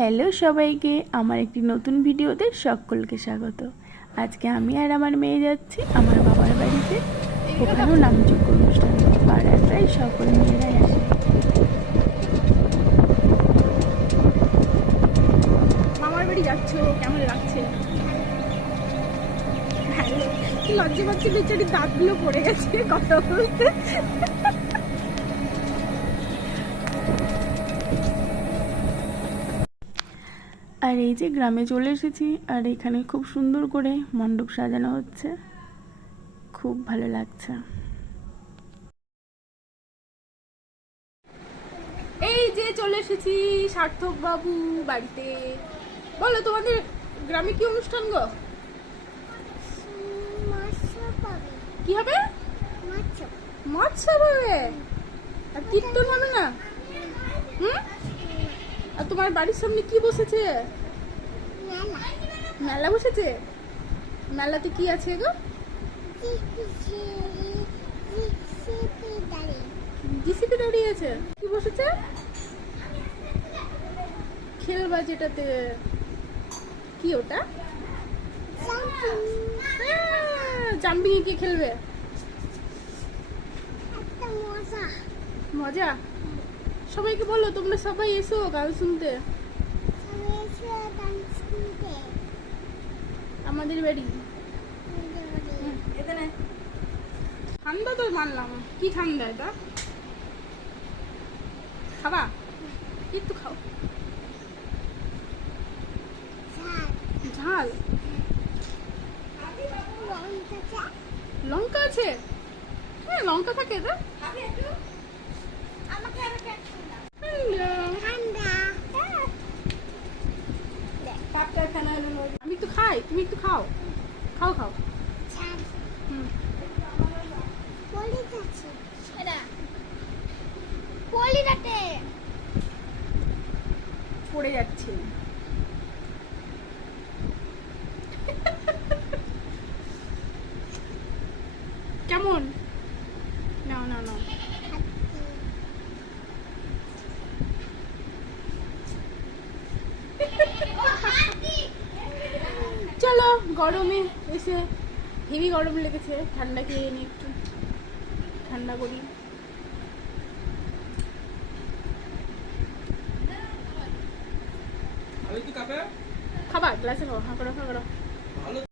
Hello সবাইকে, আমার একটি নতুন ভিডিওতে সকলকে স্বাগত। আজকে আমি আর আমার মেয়ে যাচ্ছি আমার বাবার বাড়িতে। ওখানেও নামযোগ্য অনুষ্ঠান, পাড়ার প্রায় সকল মেয়েরাই আসে। মামার বাড়ি যাচ্ছ, কেমন লাগছে? ভালো। কি লজ্জা পাচ্ছি, বেচারি দাঁতগুলো পড়ে গেছে কথা বলতে। আর এই যে গ্রামে চলে এসেছি, আর এখানে খুব সুন্দর করে মণ্ডপ সাজানো হচ্ছে, খুব ভালো লাগছে। এই যে চলে এসেছি সার্থক বাবু বাড়িতে। বলো, তোমাদের গ্রামে কি অনুষ্ঠান গো? কি হবে? মাছ হবে। আর কীর্তন হবে না? হুম। আর তোমার বাড়ির সামনে কি বসেছে? মেলা বসেছে। মেলাতে কি আছে গো? জিসিপি দাঁড়িয়ে আছে। কি বসেছে? খেলবা যেটাতে, কি ওটা? জাম্পিং এ কি খেলবে? মজা। সবাইকে বলো তোমরা সবাই এসো গান শুনতে আমাদের বাড়ি। ঠান্ডা তো মানলাম, কি ঠান্ডা এটা? খাবা? একটু খাও। ঝাল লঙ্কা আছে? হ্যাঁ, লঙ্কা থাকে এটা। আমি একটু খাই, তুমি একটু খাও। খাও খাও। পড়ে যাচ্ছে। কেমন? না না না, চলো। গরমে এসে হেভি গরম লেগেছে, ঠান্ডা খেয়ে নি, একটু ঠান্ডা করি। খাবার গ্লাসে খাও, হ্যাঁ করো হ্যাঁ করো।